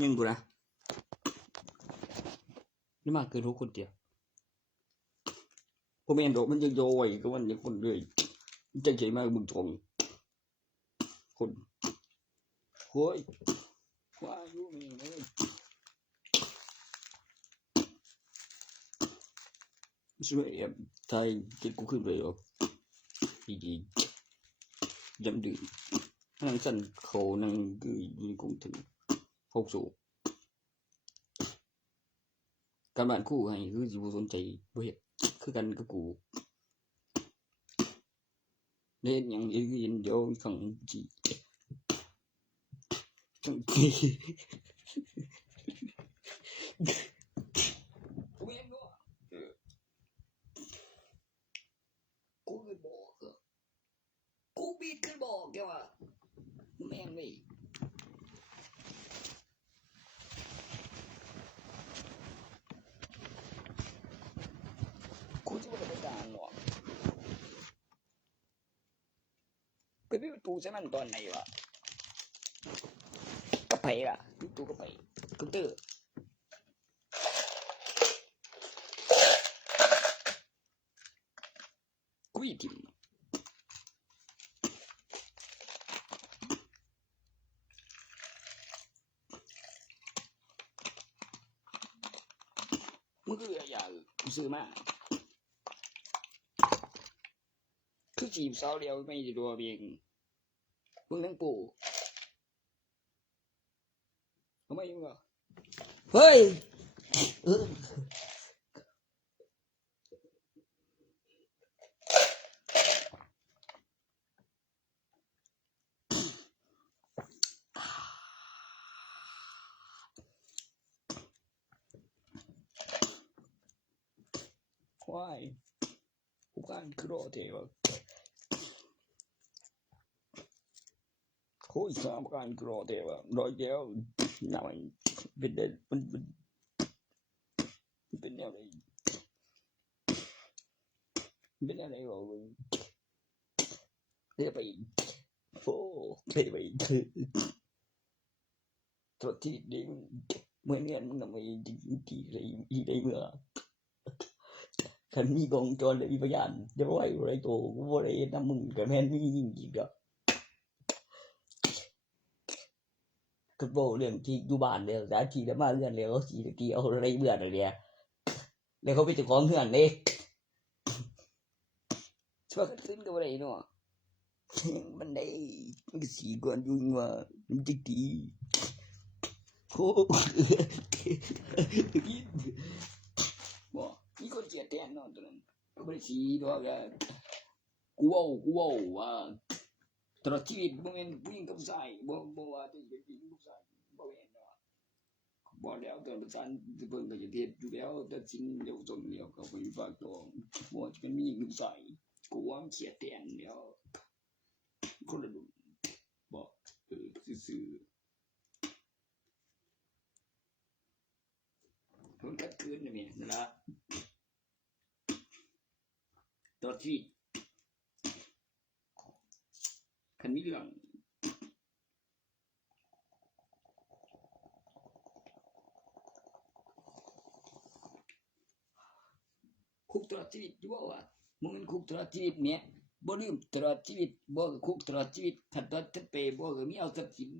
ยิงกูนะนี่มาเกินทุกคนเดียวผมเห็นโดมันจะโยยก็มันจะคนเลยจะเฉยมากบึงตรงคนโว้ยว้ายุ่งเลยช่วยไทยเก็บกูขึ้นไปหรอดีๆยำดื่มนั่งสั่นเขานั่งคือยิงคงถึงหกสูการบ้านคู่ให้คือสิบ่สนใจบ่เฮ็ดคือกันกับกูเล่นหยังอีกเห็นเดี๋ยวขังจีขังจีกูเห็นบ่กูคือบอกกูบิดขึ้นบอกแกว่าแม่งนี่กูจะบ่ได้ด่าหรอกไปปิดประตูใส่มันตอนไหนวะกระไผล่ะปิดประตูกระไผคอมพิวเตอร์กูอีทิมมึงคืออย่ากูซื้อมาคือจีบสาวเดียวไม่ได้ดูเองมึงทั้งปู่ทำไมมึงอ่ะเฮ้ยควายกูการคือรอเทวะโคตรสามการคือรอเทวะรอยเดียวหน่อยเป็นเด็ดมันเป็นอะไรเป็นอะไรวะมึงเรียกไปโอ้เรียกไปตัวที่เด้งเมื่อเนี่ยมึงทำไมดีอะไรอีได้เมื่อคันมีกองจรเลยมีพยานจะไหวอะไรตัวกูว่าอะไรน้ำมึงกับแม่นมียิงจริงก็คือบอกเรื่องที่อยู่บ้านเนี่ยสาทีแล้วมาเรื่องแล้วสีตะกี้เอาอะไรเบื่อเลยเนี่ยแล้วเขาไปจะของเพื่อนเลยช่วยกันขึ้นกับอะไรเนาะมันได้มันสีก่อนยุ่งว่ามันจะดีโอ้บอกมีคนเจียดแทนเนาะตอนนั้นก็ไม่ได้สีด้วยกันกูว่าว่าตลอดชีวิตมึงเป็นผู้หญิงกับผู้ชายบ่ว่าจะเป็นผู้หญิงผู้ชายบ่เห็นเนาะบ่แล้วตอนประสานเบิ่งก็จะเฮ็ดอยู่แล้วแต่สิ่งเดียวตรงเดียวก็บ่ฝากตัวบ่จะเป็นผู้หญิงผู้ชายกูว่ามันเขียดแทนแล้วคนละดุบ่ซื่อๆคนกัดคืนนี่แม่นั่นล่ะตลอดชีวิตคันมีเรื่องคุกตลอดชีวิตอยู่ว่ามึงเป็นคุกตลอดชีวิตแม่บ่ลืมตลอดชีวิตบ่ก็คุกตลอดชีวิตขัดตอนทัดเปบ่ก็มีเอาทรัพย์สิน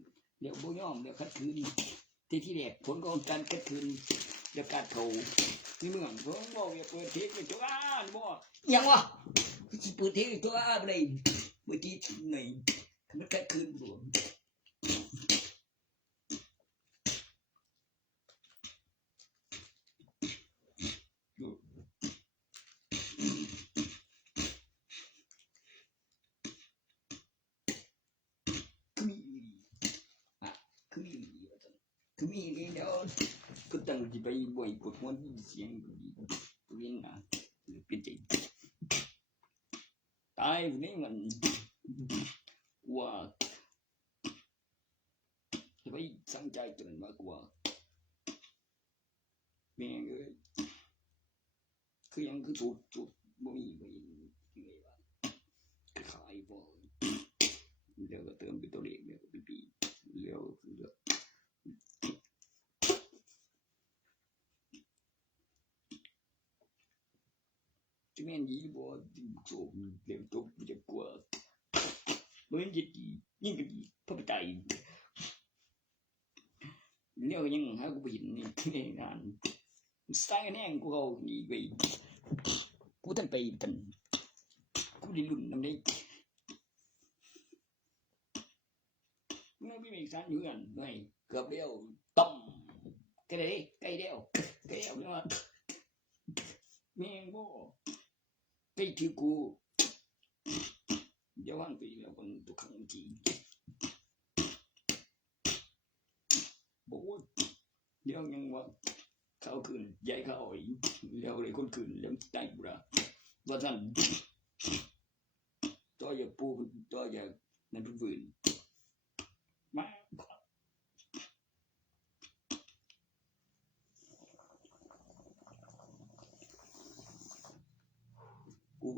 แล้วบ่ยอมแล้วขัดขืนที่แรกผลของการขัดขืนแล้วการเขาในเมืองบ่บ่อย่าเปิดเทปไปตัวบ่ยังวะสิเปิดเทปตัวบ่ได้บ่ที่ไหนมันขัดขืนบ่คือมีเดี๋ยวก็ตั้งที่ไปบ่อยปวดหัวเสียงตัวเองนะเป็นใจตายวันนี้มันว่าจะไปสั่งใจจนมากกว่าแม่งเลยคือยังคือจุดบ่มียังไงวะขายบ่เดี๋ยวก็เติมเป็นตัวเลขเดี๋ยวก็ปีเดี๋ยวคือ ม่นดีบ่โซเดี๋ยวตบจะกลัวบ่เห็นจะดียิ่งก็ดีพอไปตายเนี่ยยังหากูบ่เห็นนี่งานสร้างแน่งกูเอานี่ไปกูทันไปทันกูได้ลุ้นนำได้เมื่อพี่มีสารอยู่กันหน่อยเกือบแล้วต้มใกล้แล้วเนี่ยแม่งบ่ใกล้ถือกูอย่าว่างไปแล้วคนทุกครั้งที่บอกว่าเดี๋ยวยังว่าเขาคืนใหญ่เขาอีกแล้วเลยคนคืนแล้วตายบุระว่าท่านต่ออย่าปูต่ออย่านั่นเป็นฝืนมากู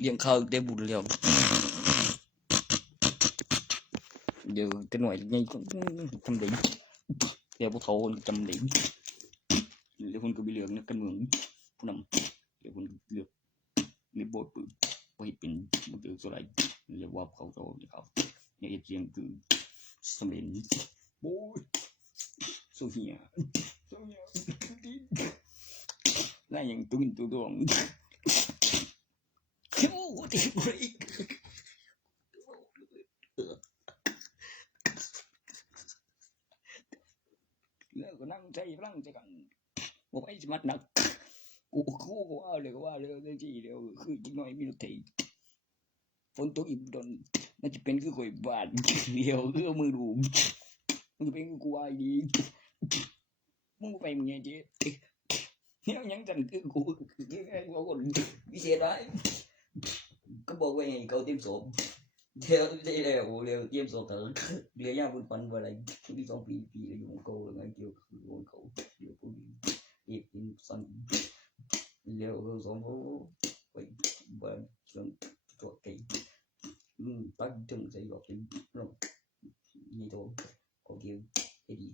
เลี้ยงข้าวได้บุญแล้วเดี๋ยวจะหน่อยไงทำได้เดี๋ยวพวกเขาจำได้เดี๋ยวคนก็ไปเลือกนักการเมืองผู้นำเดี๋ยวคนเลือกในโบสถ์ปืนว่าให้เป็นมันคืออะไรเรียกว่าเขาโตเขาเนี่ยเสียงคือสำเร็จโอ้ยโซเฟียน่าอย่างตุ้นตัวดวงโอ้โหตีบริกแล้วก็นั่งใจพลังใจกันบอกให้สมัดหนักกูว่าเลยจีเดียวคือจิกหน่อยมีรถไถฝนตกอีกโดนมันจะเป็นคือข่อยบาดเดียวคือมือดูมันจะเป็นคือกูว่าดีมึงไปมึงไงเจ๊เนี่ยยังจันคือกูคนพิเศษได้ก็บอกว่าให้เขาเตรียมศพเดี๋ยวเตรียมศพเถอะเดี๋ยวย่าบุญปันว่าอะไรที่2 ปีอยู่ของเขาไงเกี่ยวคือของเขาเดี๋ยวพวกนี้เอกอินสันเดี๋ยว2เขาไปบ้านส่วนตัวไก่ตั้งถึงใส่บอกเป็นน้องนี่โตก็เกี่ยวไอ้ดี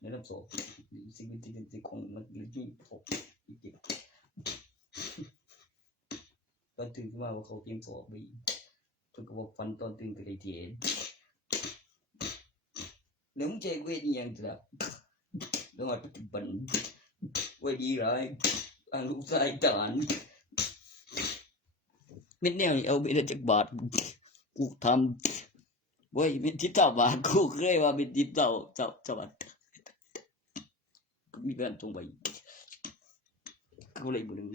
ในลำศพสิ่งที่ของมันยิ่งพบอีกตอนตื่นขึ้นมาว่าเขาเตรียมสอบไปจนก็บอกฟันตอนตื่นก็ได้เทียนแล้วมึงใจเวทยังจะแล้วมาปฏิบัติไว้ดีไรอันลูกชายจานเม็ดแนวเอาไปได้จากบาทกูทำเว้ยเป็นทิศเจ้าบาทกูเคยว่าเป็นทิศเจ้าบาทมีการตรงไปกูเลยบ่รู้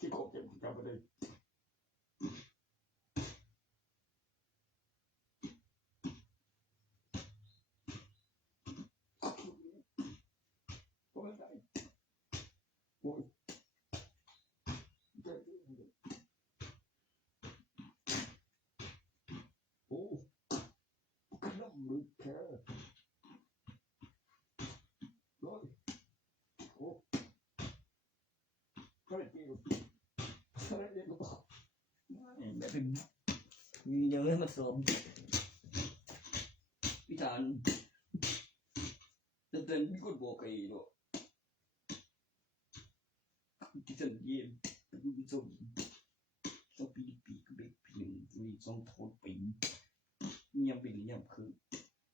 ที่ขอบเก็บกลับไปเลยโอ้ขนมลึกแค่ร้อยโอ้ก็เลยเกี่ยวก็บอกแบบเป็นเยอะให้มาสวมพิธานแต่มีคนบอกไอ้เนาะที่ฉันเยี่ยมส่งปีก็เบ็กปีนึงส่งโทษปียังเป็นยังคือ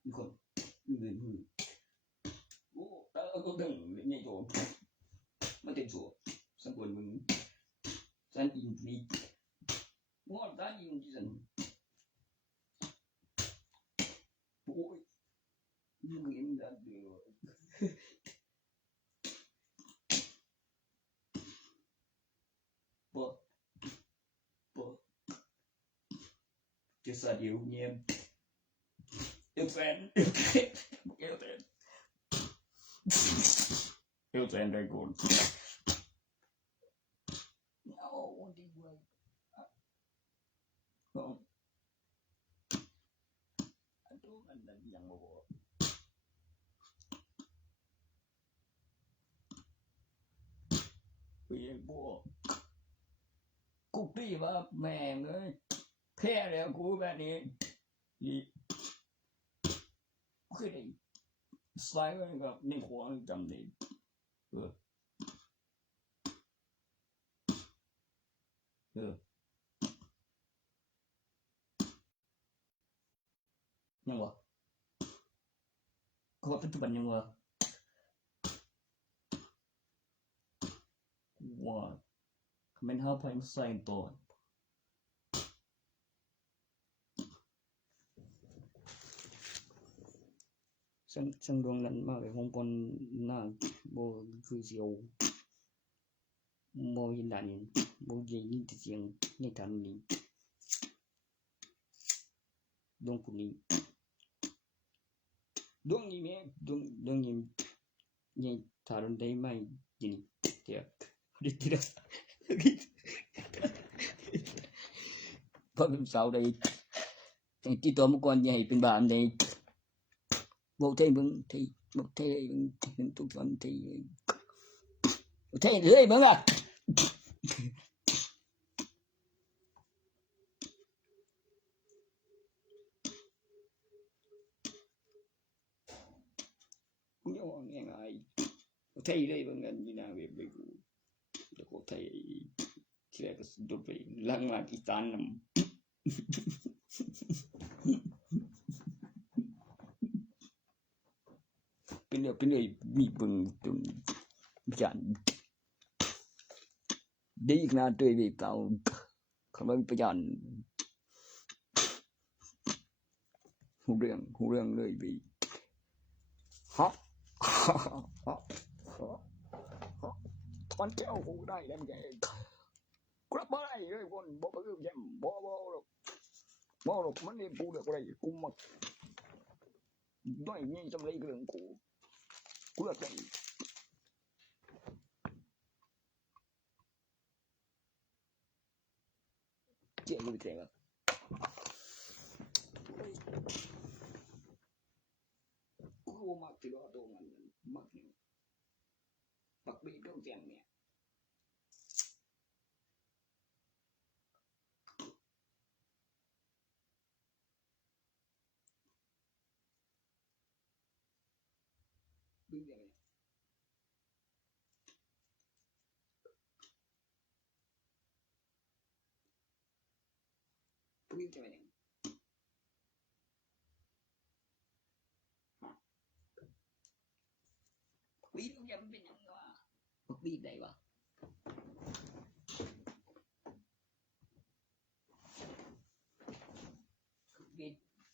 มีคนมีเงินมือโอ้ก็ดึงเนี่ยโจมันเต็มตัวสังวนมึงสันอินนี่มอดได้ยินที่สันโอ้ยมึงเห็นได้เดียวจะสะเดียวเงียบเอลแฟนได้ก่อนเอาดีกว่า บ่กูตีว่าแม่งเอ้ยแพ้แล้วกูแบบนี้นี่คือได้ใส่ไว้กับในหัวจำได้ยังวะก็ปัจจุบันยังวะว่ามันหาไปใส่ต่อซึ่งดวงนั้นมาไปของปนหน้าบ่คือสิเอาบ่เห็นด้านนี้บ่ได้ยินเสียงในทางนี้ดวงผู้นี้ดวงนี้แม่ดวงนี้นี่ทารนได้ไหมยินเดี๋ยวดิพอเป็นสาวได้ติดต่อมาก่อนอย่าให้เป็นบ้านได้บ่ได้เบิ่งที่บ่ได้เบิ่งทุกวันที่บ่ได้เลยเบิ่งอ่ะyo nghe ngài thấy đây bằng ngân như nào vềกูđược có thấy thì là cái đột về lăng mà cái tan nằm cái này bị bừng từng chặn đi ra chơi về tàu không phải chặn hú rương nơi bị hotถอนแก้วกูได้แล้วมึงกูรับบ่ได้เลยคนบ่คือแย่บ่หรอกมันนี่กูเด้อกูได้กูมักน้อยมีจำเลยเรื่องกูเลิกได้เจ๊อยู่เจ๊งอ่ะกูมักที่ว่าตัวมันมักนี่ปักบีต้องแจ้งเนี่ยบึ้งยังไงบึ้งจะเป็นยังบีต้องยังเป็นยังวะปักบีได้วะ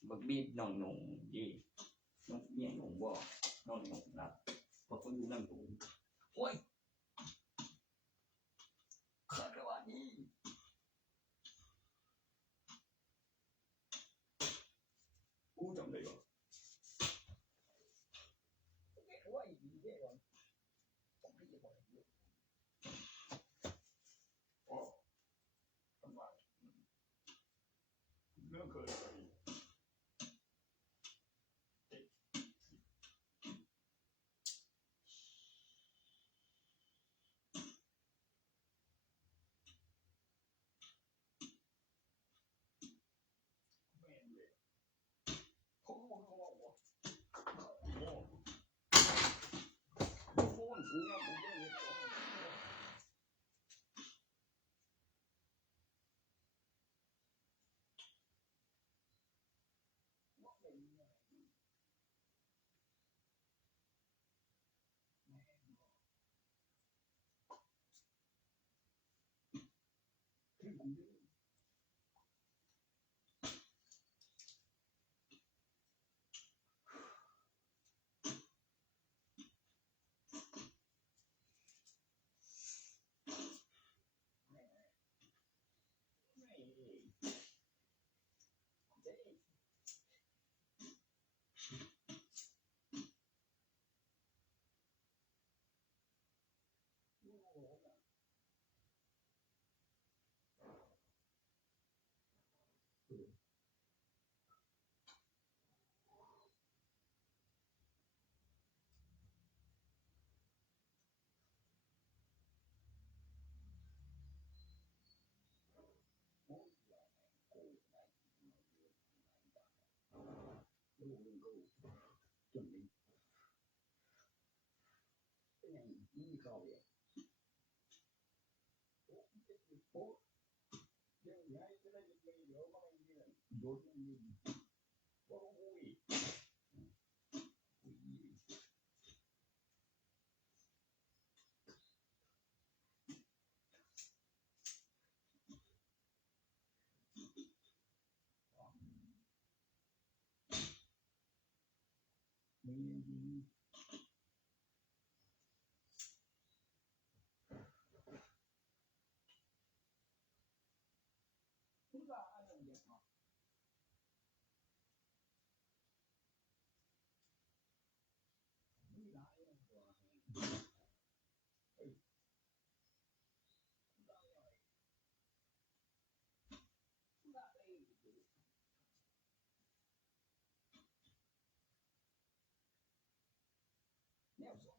บักบีน้องหนุ่มดีน้องเมียหนุ่มบ่น้องหนุ่มนะพอคนอยู่นั่งหนุ่มโอ้ยขาดว่านี่กูจำได้บ่ว่าอีกได้บ่ต้องไปบ่อ๋อทำไมเรื่องเคย นี่เข้าเนี่ยโอ้โอ้เดี๋ยวย้ายจะได้เดี๋ยวมาอีกนี่โดนมันนี่โอ้ยมีคุณว่าอะไรเนี่ยเนาะมีหลายอย่างกว่าเฮ้ยได้เลยได้เลยแนวสอง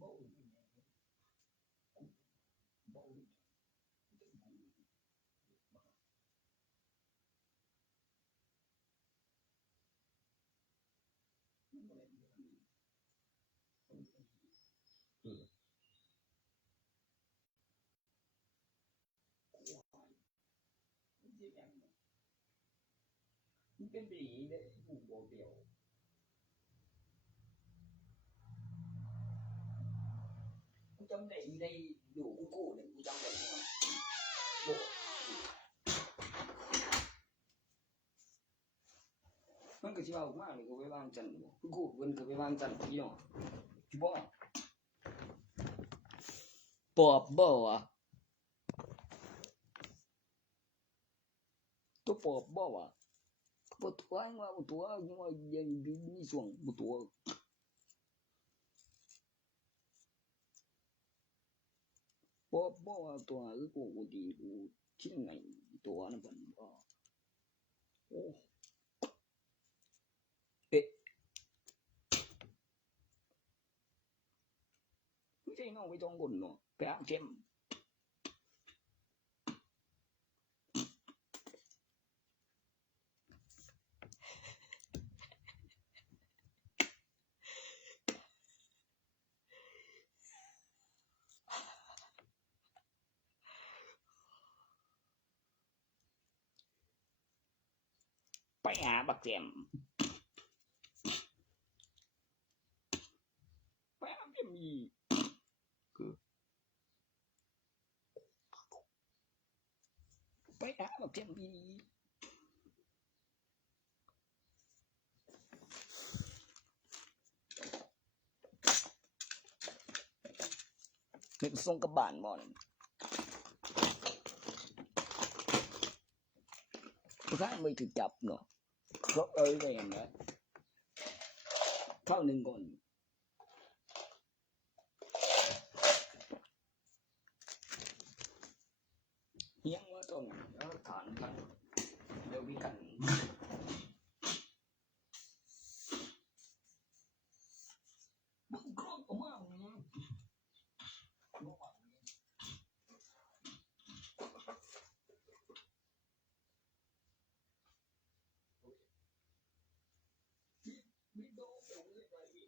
บ่บ่มันเป็นแบบนี้ได้ผู้บ่เดียวกูจำได้ได้อยู่กูเนี่ยกูจำได้บ่มันก็สิว่าออกมานี่กูไปวางจันทร์กูเพิ่นก็ไปวางจันทร์พี่น้องสิบ่ปอบบ่วะตัวปอบบ่วะบ่ตัวว่าบ่ตัวยังว่ายังมีส่วงบ่ตัวปอบบ่วะตัวกูดีกูที่ไหนตัวนั้นบ่โอ้เอ๊ะไม่ใช่น้องไปจองคนเนาะไปหาเข็มไปหาบักแจมไปหาเข็มอีคือไปหาบักแจมอีนึกส่งกลับบ้านบ่นั่นผู้ชายไม่ถูกจับเนาะเขาเอ้ยได้ยังไงเท่านึงก่อนยังว่าต้องฐานกันเดี๋ยวมีกันมึงกรอบออกมามีโดนเลยไปช่วยได้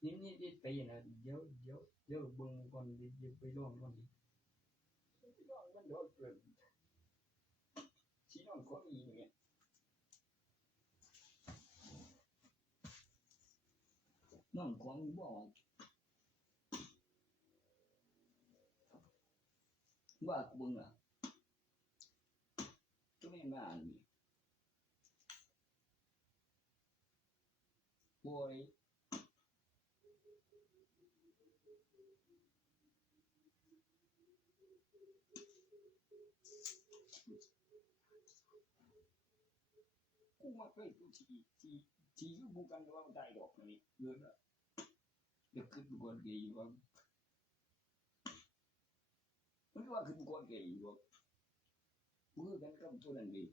ไปนี่ไปนะเดี๋ยวเบิ่งก่อนเดี๋ยวไปลองก่อนดิไปลองมันโดนเกิน ของบ่ว่ากูเบิ่งอ่ะตัวแม่มาอันนี้บ่ได้กูว่าไปกูที่อยู่บุกันว่าได้ดอกนี่เด้อเดี๋ยวขึ้นก่อนเกยว่ามันว่าขึ้นก่อนเกยว่ากูกันกับตัวนั้นดิ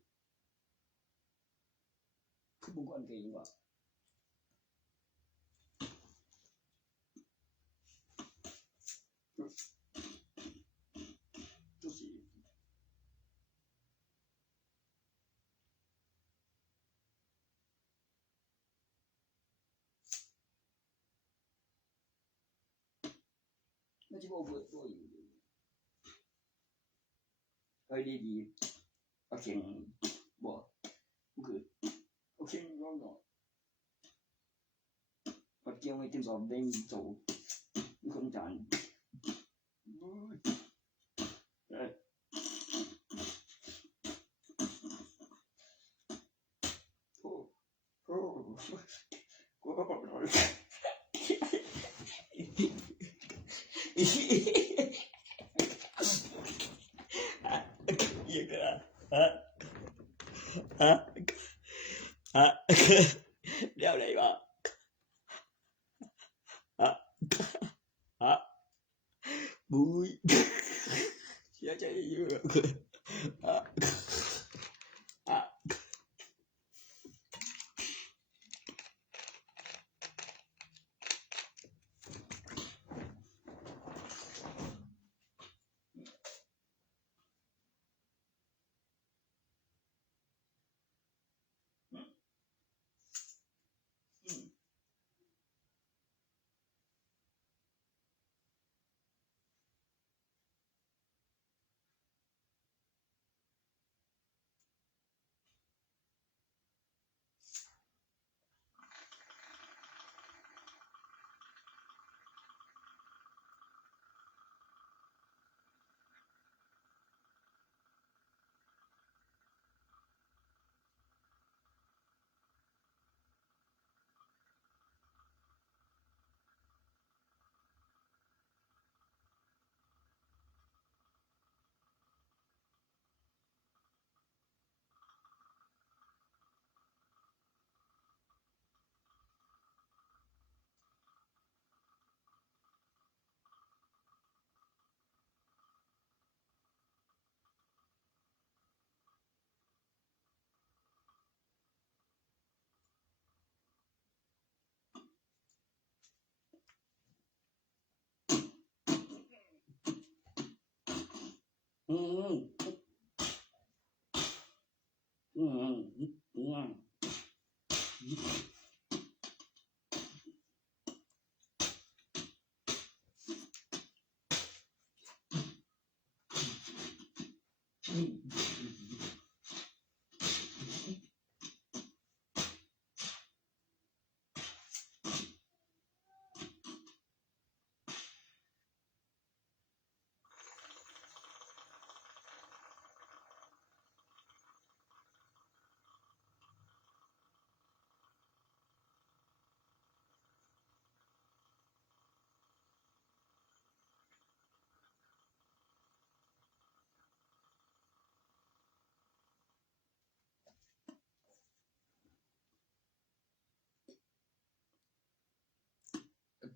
ขึ้นก่อนเกยว่าตัวสิมันจะบ่เบิดตัวอยู่เฮ้ยดีๆโอเคบ่คือโอเคน้องๆปัจจัยไม่ถึงสอบได้โตมีคนจานเอ้ยโอ้กูก็บอกเลยอีกอ่ะเดี๋ยวได้บ่บุยเสียใจอยู่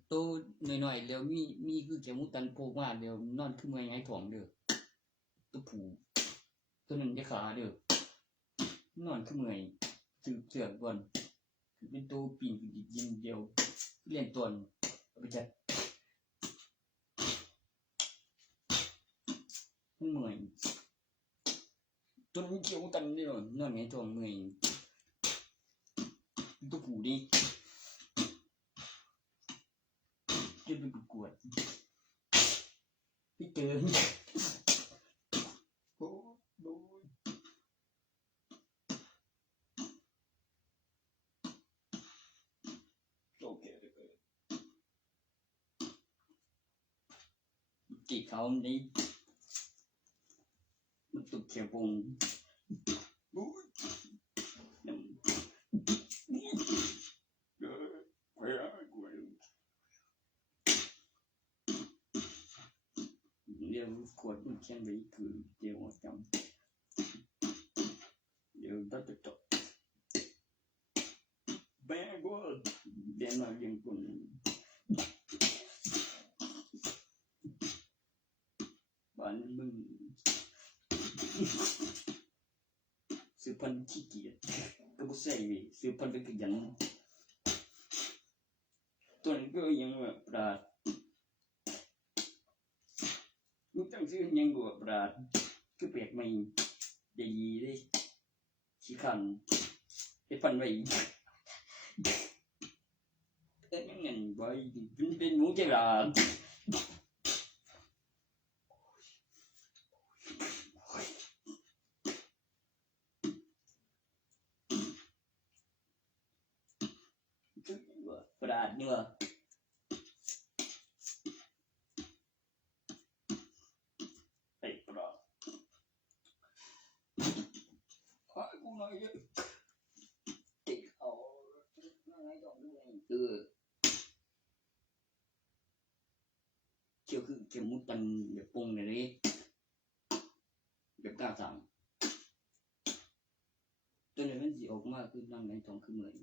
โตน้อยๆแล้วมีคือแกมุตันโปกมาแล้วนอนคือเมื่อยหงายท้องเด้อตัวผู้ตัวนั้นจะขาเด้อนอนคือเมื่อยสืบเสือกก่อนคือเป็นตัวปีนคือยิงเดียวเรียนตอนเอาไปจัดมันเมื่อยตัวนี้เกี่ยวมุตันนี่เนาะนอนหงายท้องเมื่อยตัวผู้ดิจะไปประกวดไปเจอโอ้โดยโอเคเลย ติเขานี่มันตุกเขียวปงเดี๋ยวขวดมันเขียนไว้คือเดี๋ยวจำเดี๋ยวตัดจบแบกว่าเดี๋ยวเรายังคนบ้านมึงซื้อพันขี้เกียจก็บ่ใส่ซื้อพันเป็นขยันตัวนี้ก็ยังว่าปราดลูกตั้งชื่อยังว่าปราดคือแปลกใหม่ได้ดีเด้ขี้คันไอ้พันไว้ยังไงบ่เป็นหมูใจราดปราดนี่ว่าไอ้ปราดกูน้อยติดเอาอะไรก็ไม่รู้เกี่ยวคือเกี่ยวมุดตันแบบปงเลยแบบกล้าสั่งตัวนี้มันสิออกมาคือนั่งในท้องคือเหมือน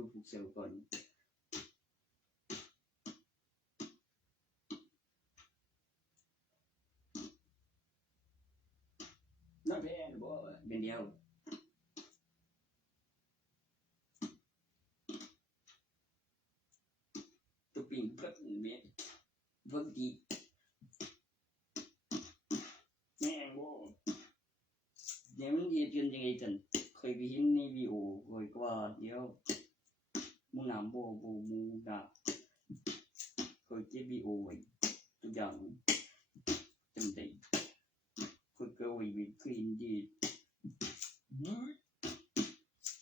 ดูผูกเซลล์ก่อนน้าแพ้บ่เป็นเดียวตัวปิ่งเพิ่นเม็ดเพิ่นดีแม่งบ่เดี๋ยวมันเฮ็ดยังไงจังเคยไปเห็นในวิดีโอเคยก็ว่าเดี๋ยวมูน้ำบ่มูน้ำเคยเก็บวิดีโอไว้ทุกอย่างจำได้เคยไว้คือเห็นดี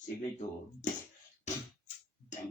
เสียเลยตัวจัง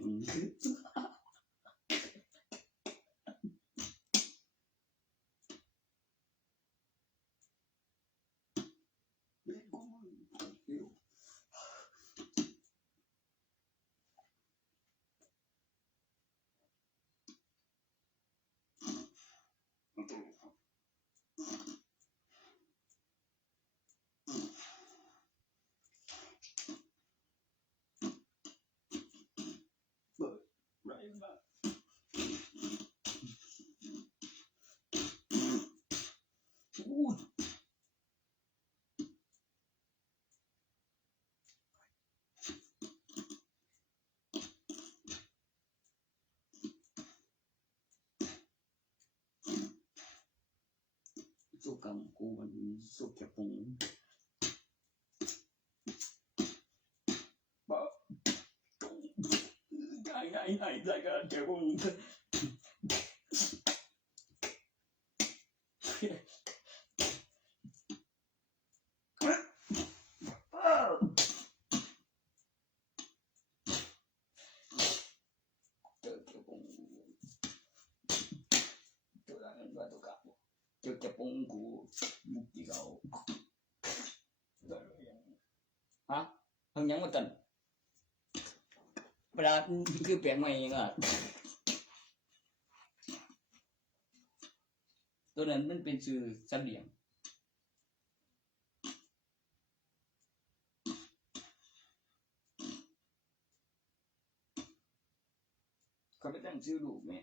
สุกรรมกูมันสุกแค่ปงบ่ได้ก็แค่ปงจะปงกูมุกที่เราฮะเพิ่งยังมาตันปลาคือแปลงใหม่ยังอ่ะตัวนั้นมันเป็นชื่อสัตว์เลี้ยงเขาไปตั้งชื่อลูกแม่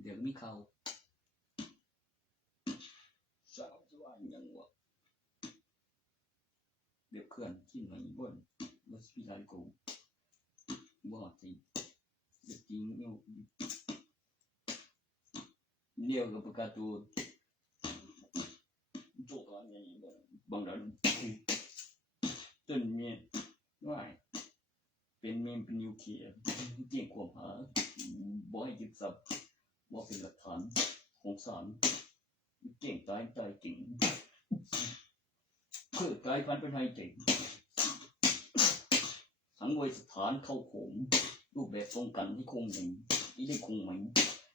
เดี๋ยวมีเขาสาวสว่างยังวะเดี๋ยวเคลื่อนขึ้นมาอีกบนรถสปีดานกูบ่จริงเดี๋ยวจริงเนี่ยกับประกาศตัวโจทย์อะไรอย่างเงี้ยบางด้านต้นเนี่ยว่าเป็นเมนเป็นนิวเคลียร์เกี่ยงความหาบ่ให้ยึดทรัพย์ว่าเป็นหลักฐานของศาลเก่งตายจริงเพื่อกลายพันธุ์เป็นไทยจริงสังเวยสถานเข้าโขมรูปแบบทรงกันที่คงหนึ่งที่ได้คงไหม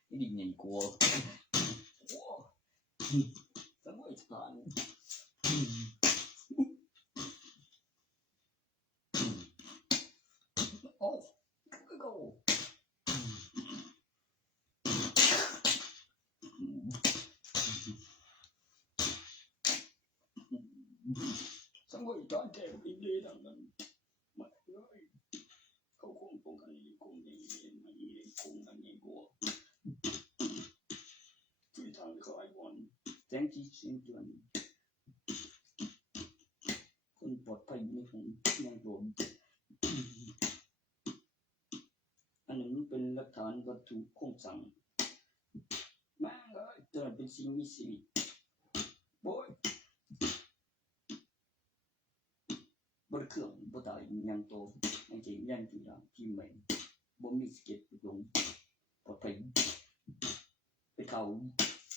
ที่ดิ่งใหญ่กลัวสังเวยสถานโอ้ก็สังเวยสถานแก่อินเดียดังนั้นมาเลยเขาคงตรงกันคงอย่างนี้มาอย่างนี้คงอย่างนี้กลัวที่ทางเขาไอ้บอลแจ้งที่สิ่งเดือนคนปลอดภัยในของยังโดนอันนั้นเป็นหลักฐานวัตถุคงสั่งมาเลยเตือนเป็นสิ่งมีชีวิตโว้ยบ่ได้เครื่องบ่ตายยังโตยังเก่งยังอยู่อย่างที่ใหม่บ่มีสเก็ตลงปลอดภัยไปเข้า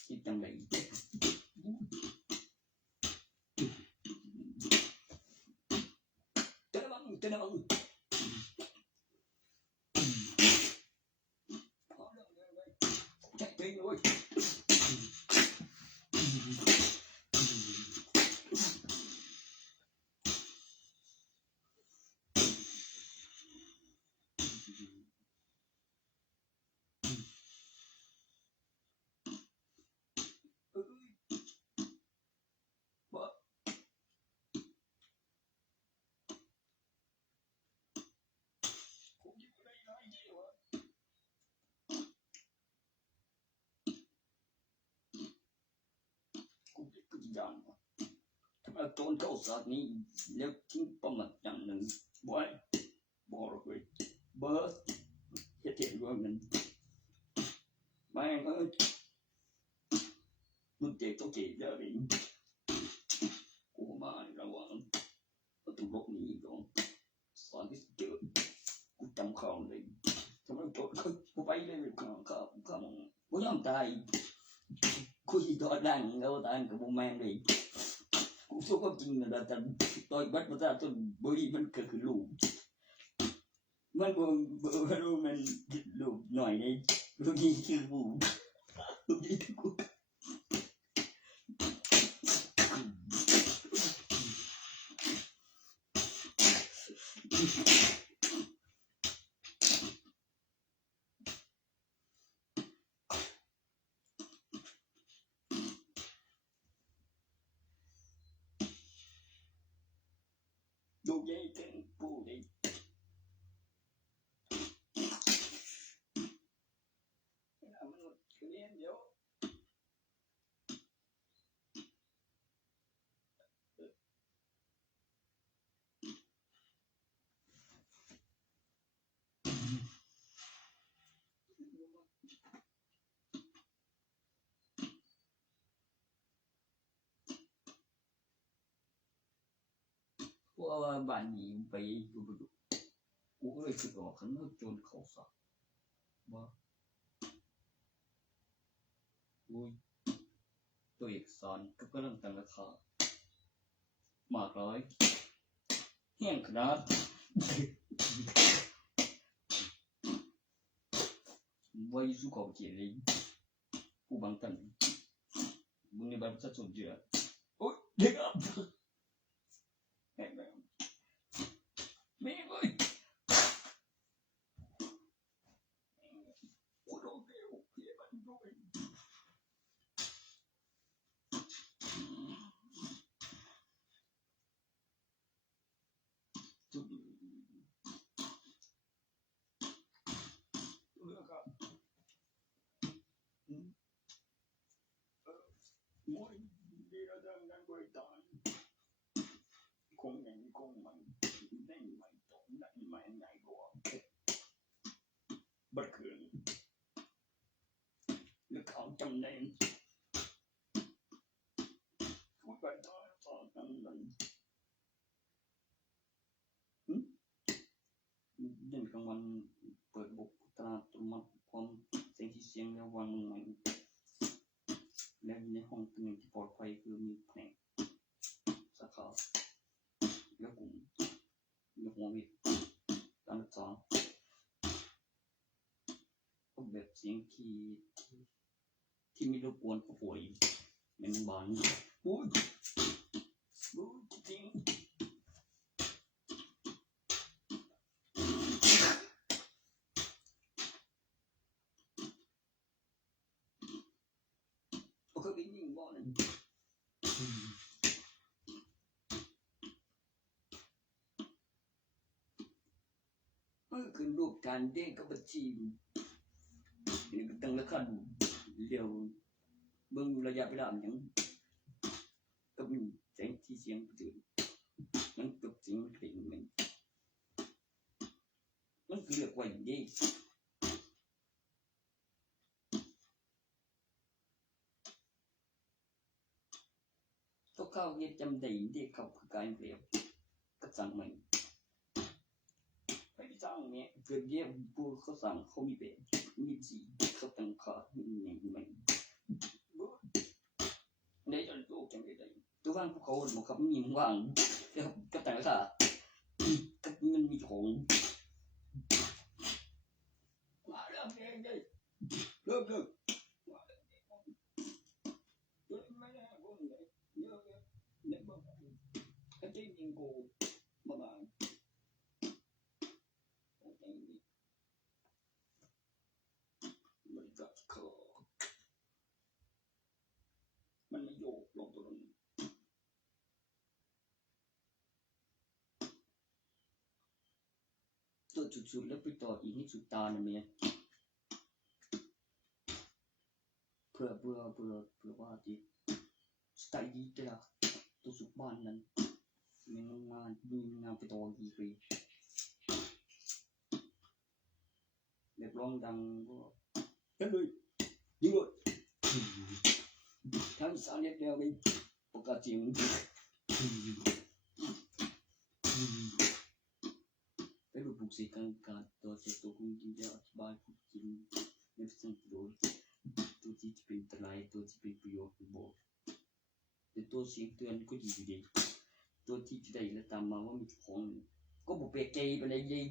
คิดจังได๋เตือนพอแล้วเลยใช่จริงเลย อย่างถ้าโจรเข้าสากนี้แล้วทิ้งประมาทอย่างหนึ่งบ่อยบอกเลยเบิร์ดเฮ็ดเห็นว่ามันแม่งมันเจ็บต้องเจ็บเยอะเลยกูมาระวังประตูรถนี้ก่อนสอนที่เจอกูจำเขาเลยทำไมโจรกูไปเลยข้างกูยอมตายกูchỉ đòi đàn đâu ta cái bông mang đi cũng số có chuyện là ta tôi bắt người ta tôi bơi mình cứ lù mình vừa mình lù nổi đi lù gì chưa bù lù gì cũng lù gì cái bù đi cái đen vô bạn gì vậyกูเลยคิดออกขันโจรเข้าสากว่าอุ้ยตัวเอกสารก็กำลังตั้งราคามากร้อยแห้งขนาดไว้สู้เขาเขียนเลยผู้บังคับมึงในบ้านประชาชนเยอะโอ๊ยเด็กอ่ะแม่งไม่เว้ยกูโดนเดียวเพี้ยมันด้วยจุดเลือกอ่ะมวยดีระดับนั้นบริการคงอย่างคงมันได้ไม่ตรงได้ไม่ไหนกว่าบัดคืนแล้วเขาจำได้พูดไปตอนนั้นเดินกลางวันเปิดบุกตลาดตุ่มพร้อมเสียงที่เสียงแล้ววันใหม่แล้วในห้องตัวหนึ่งที่ปลอดภัยคือมีแผงสาขาแล้วกลุ่มแล้วหัววิทย์อันดับสองก็แบบเสียงที่มีรบกวนผู้ป่วยเป็นบ้านอุ้ยจริงก็ได้ยินว่านั่นคือรูปการเด้งกับบัญชีนี่ก็ตั้งราคาดูเร็วเบิ่งระยะเวลาอย่างก็มีแสงที่เสียงตื่นมันกับเสียงเพลงมันคือเรียกว่าอย่างนี้ต้องเข้าเรียนจำได้ที่เขาคือการเปลี่ยนกระสังมันไปจ้างเนี่ยเกิดเยี่ยมผู้เขาสั่งเขามีแบบมีจีเขาตั้งขามีอย่างมันได้จนตัวจำได้ตัวว่างเขาบอกเขามีว่างแล้วก็แต่ละก็มันมีของมาเริ่มเองเลยเริ่มไม่ได้พวกนี้เยอะเนี่ยบ้างก็จริงกูมาบ้างมันก็เขามันไม่โยกลงตัวนั้นตัวจุดๆแล้วไปต่ออีกให้สุดตาเนี่ย เพื่อว่าที่ ใจดีจ้ะตัวสุดบ้านนั้นมันมาดูงานไปตอนกี่ปีแบบร้องดังก็เฮ้ยยิงเลยทั้งสามเดียวไปประกาศเสียงไปดูบุกเสกการตัวเสกตัวคุณจริงจะอธิบายผู้จริงไม่เป็นประโยชน์ตัวที่จะเป็นอันตรายตัวที่เป็นประโยชน์บอกแต่ตัวเสียงเตือนก็ดีอยู่ดีตัวที่จะได้และตามมาว่ามีของก็บอกเปรย์เกย์ไปเลยยัย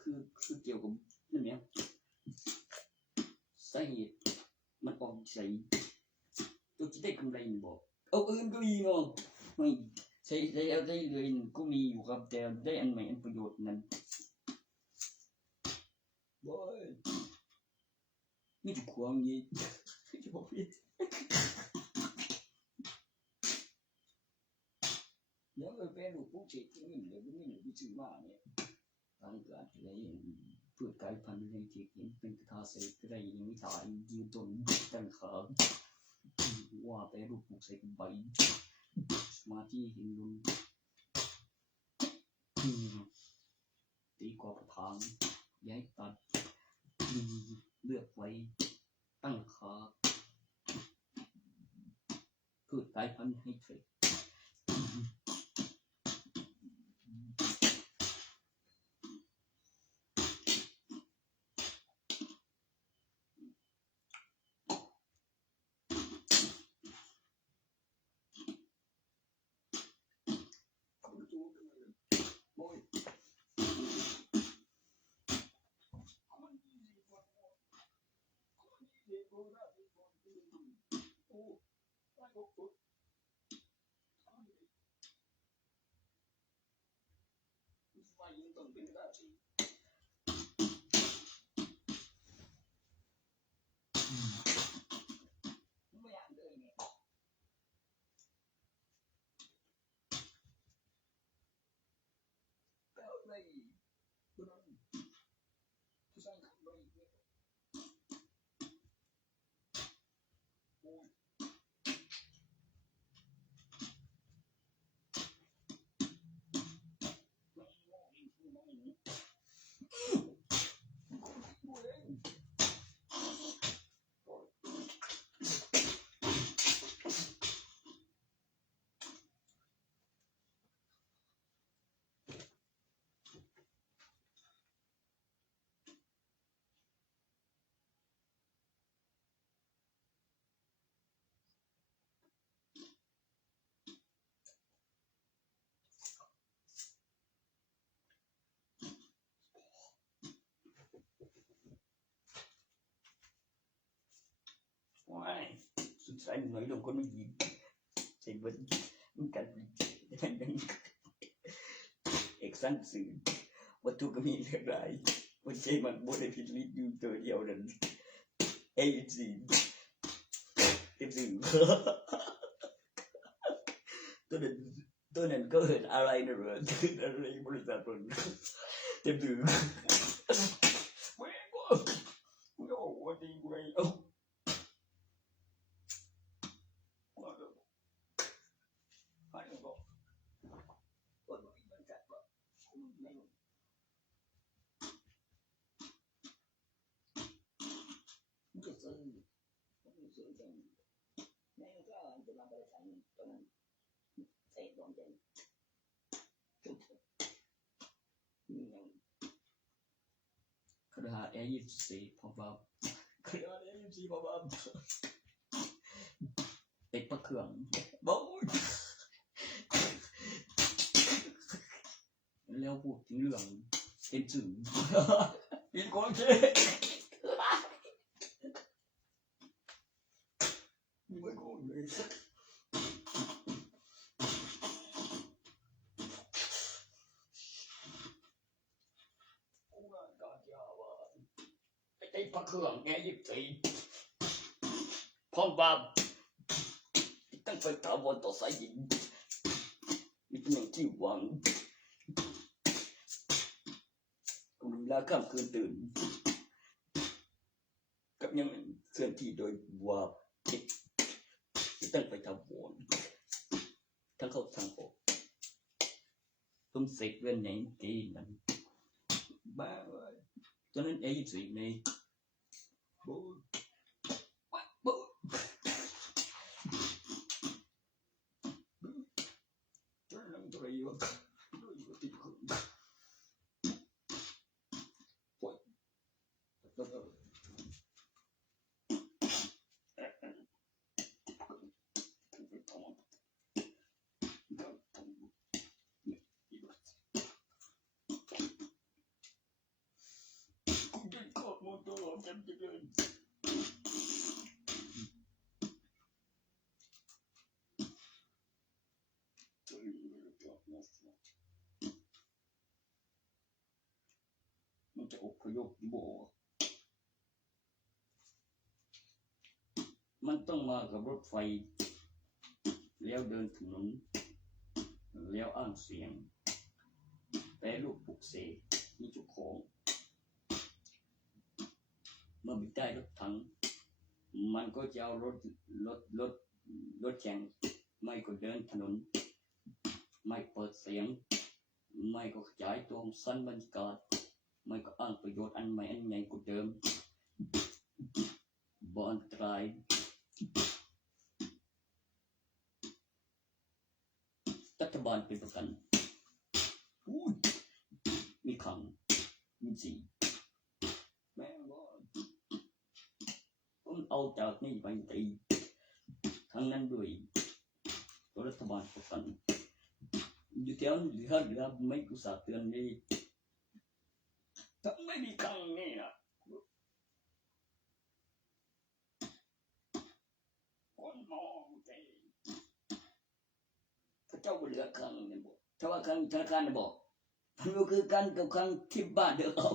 คือเกี่ยวกับนั่นเนี่ยสาเหตุมันออกใส่ตัวที่ได้กำไรบอกเอาอื่นก็มีเนาะไม่ใช่แล้วได้เลยก็มีอยู่ครับแต่ได้อันใหม่อันประโยชน์นั้นบอยมีแต่ความงี้จะบอกพี่แล้วเป็นลูกผู้เชี่ยวชาญเลยไม่ได้วิจิตรมาเนี่ยทางการอะไรเพื่อการพันธุ์ในที่เห็นเป็นกระทาเสกอะไรยังไม่ตายยืนต้นตั้งขาว่าแต่ลูกผู้เสกใบมาที่เห็นลุงตีกอบทางย้ายตัดเลือกไว้ตั้งขาเพื่อการพันธุ์ให้เสกต้องเป็นราศีไม่อยากเดินเนี่ยก็เลยคุณน้องผู้ชายขับรถเนี่ยโอ้ยว้ายสุดท้ายหน่อยลงคนไม่ยินใช่มันมันกันยังเอกสั้นสื่อวัตถุก็มีเรื่องไรวันใช่มันโมได้พิลิตอยู่ตัวเดียวนั่นเอซีเอซีตัวนั้นก็เห็นอะไรนะเหรออะไรบริษัทมันเต็มถึงไม่บอกไม่โอ้วันดีกูเลยเอ้าก็ซื้อซื้อจังแม่ก็จะมาบริษัทตอนนั้นใส่ตอนเย็นจุดยังคาราเอยี่สิบพอแบบคาราเอยี่สิบพอแบบเป็ดปลาเขื่องบ้าแล้วพูดถึงเรื่องเป็นสื่อเป็นคนเช่ไม่โกงเลยไอ้ปลาเขื่องแกยิบสี่พร้อมแบบตั้งไฟตาบนต่อสายหินมีเป็นอย่างที่หวังกำลังลาข้ามคืนตื่นกับยังเคลื่อนที่โดยว่า ตั้งไปทำบนทั้งเข้าทั้งออกตุ้มเสกเรื่องไหนกี่มันบ้าเลยฉะนั้นไอ้สิ่งนี้บูบูฉะนั้นตัวเองก็ติดคนปวดมันจะอพยพบ่มันต้องมากับรถไฟแล้วเดินถนนแล้วอ้างเสียงแปรรูปปลุกเสกมีเจ้าของเมื่อบิดได้รถถังมันก็จะเอารถแข่งไม่ก็เดินถนนไม่เปิดเสียงไม่ก็ขยายตัวสั้นบรรยากาศไม่ก็อ้างประโยชน์อันใหม่อันใหญ่กว่าเดิมบ่อันตรายรัฐบาลเป็นประกันมีขังมีสีแม่ว่าผมเอาจากนี่ไปตีทั้งนั้นด้วยรัฐบาลประกันอยู่แถวเหลือไม่กุศลเตือนนี่ถ้าไม่มีขังนี่นะคนมองใจพระเจ้าเหลือขังนี่บอกถ้าว่าขังธนาคารนี่บอกมันก็คือกันกับขังที่บ้านเด้อเอา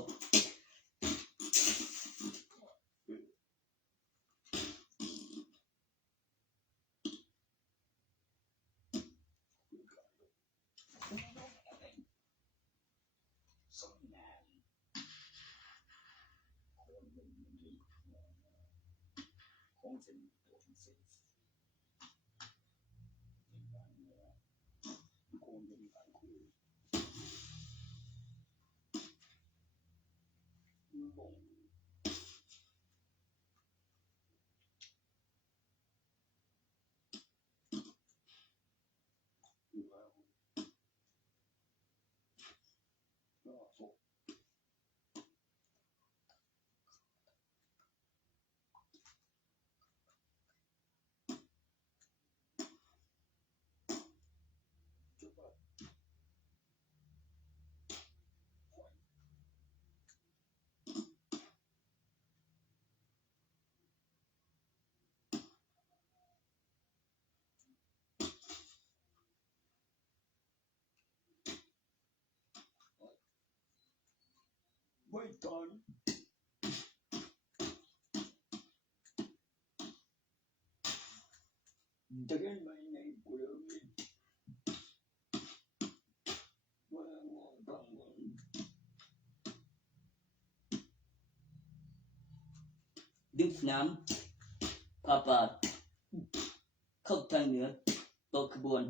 ไว้ตอนเดินไปในบริเวณว่าบางวันดึงน้ำพาปาดเข้าทางเหนือต่อขบวน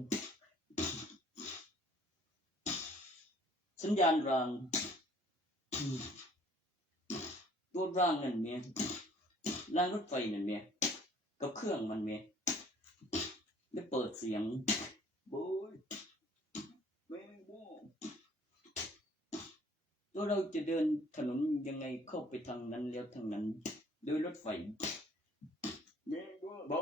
สัญญาณรางตัวรางนั่นแม่รางรถไฟนั่นแม่กับเครื่องมันแม่ได้เปิดเสียงโบยแม่งบ่ตัวเราจะเดินถนนยังไงเข้าไปทางนั้นแล้วทางนั้นโดยรถไฟแม่งบ่บ่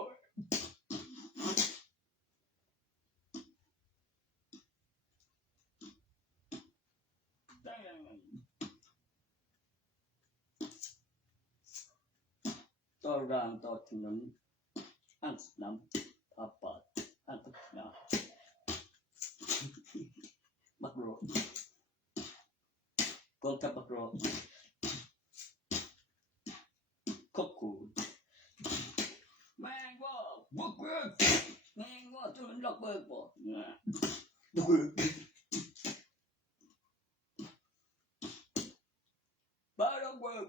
ต่อรางต่อถนนอ้างสนามพาปาดอ้างพัฒนาบักโรกองทัพบักโรคบคูแม่งว่าบุกเบิกแม่งว่าถนนล็อกเบิกบ่ดูบ้าล็อกเบิก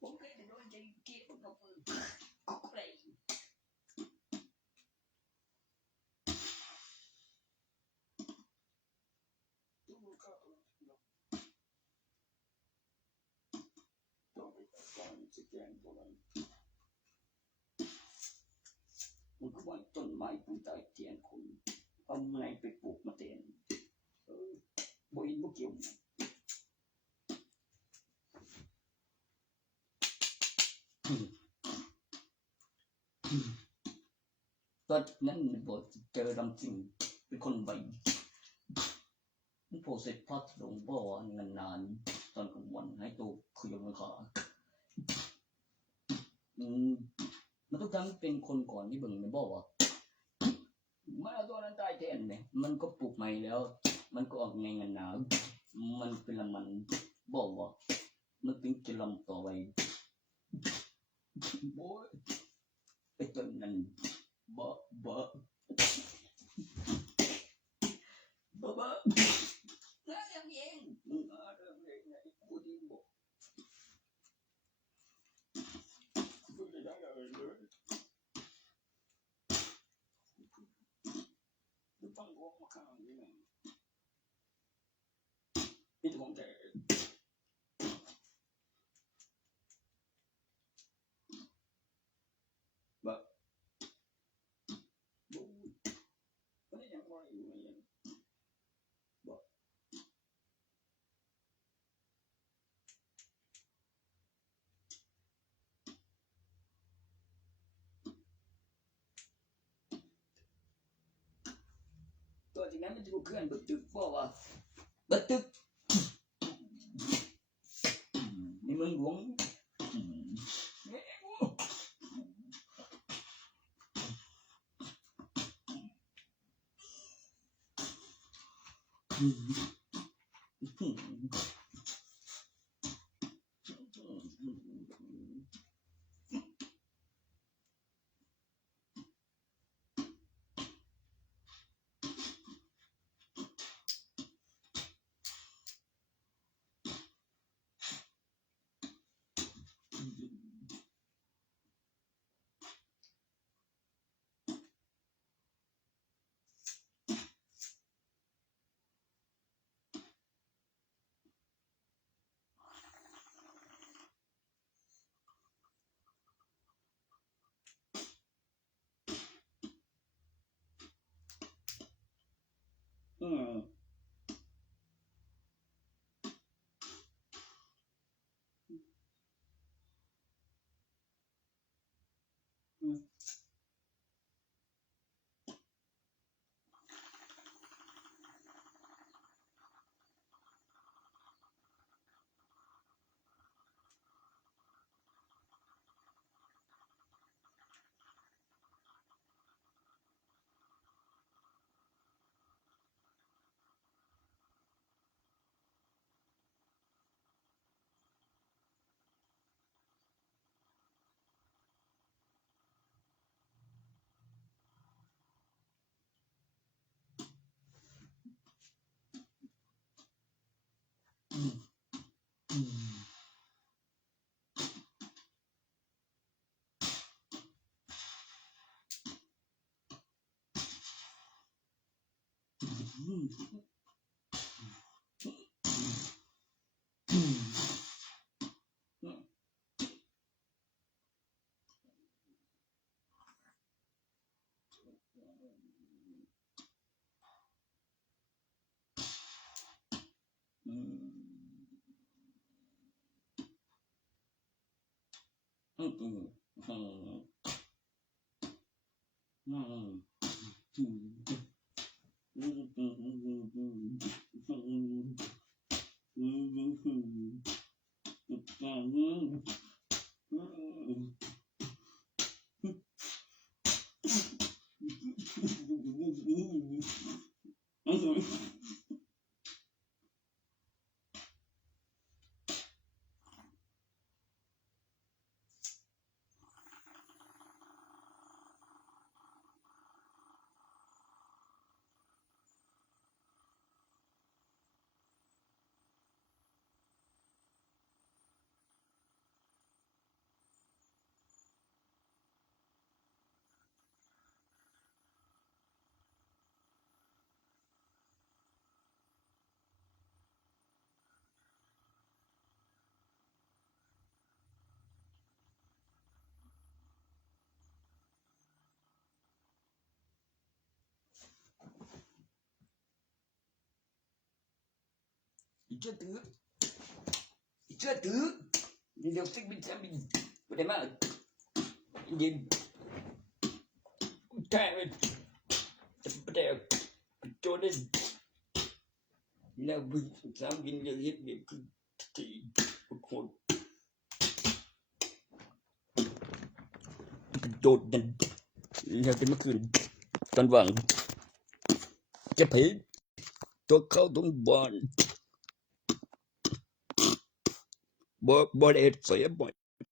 ผมเคยโดนจริง สแกนตัวนั้นมันก็ว่าต้นไม้ผู้ใต้เทียนคนเอาไงไปปลูกมาเตียนบ่เห็นบ่เกี่ยวตอนนั้นบ่เจอลำจริงเป็นคนใบมันโพสต์พัดลงบ่นานๆตอนกลางวันให้ตัวคือยมันขามันต้องทั้งเป็นคนก่อนที่เบิ่งมันบอกว่ามันเอาตัวนั้นตายแทนเนี่ยมันก็ปลูกใหม่แล้วมันก็ออกไงกันหนาวมันเป็นละมันบอกว่ามันถึงจะลำต่อไปโอ้ยไอ้ตัวนั้นบ่นั่นเองมึงอะไรไงกูดีบอกกูจะได้อะไรเลยดูฟังกูมาข้างนี้นะนี่ของแกแบบดูวันนี้ยังไม่อยู่ไม่ยังบอกตัวที่นั้นมันจะเคลื่อนบัดตึกบอกว่าบัดตึกนี่มันหวง อีเจ้าตื้อนี่เดี๋ยวซิกบินแซมบินบ่ได้มายินแท้ไปบ่ได้โจนแล้วบินแซมบินจะเฮ็ดแบบคือที่โคตรโดดนั่นแล้วเป็นเมื่อคืนตอนว่างจะไปตัวเข้าตรงบ้านบ่ได้เฮ็ดเสียบ่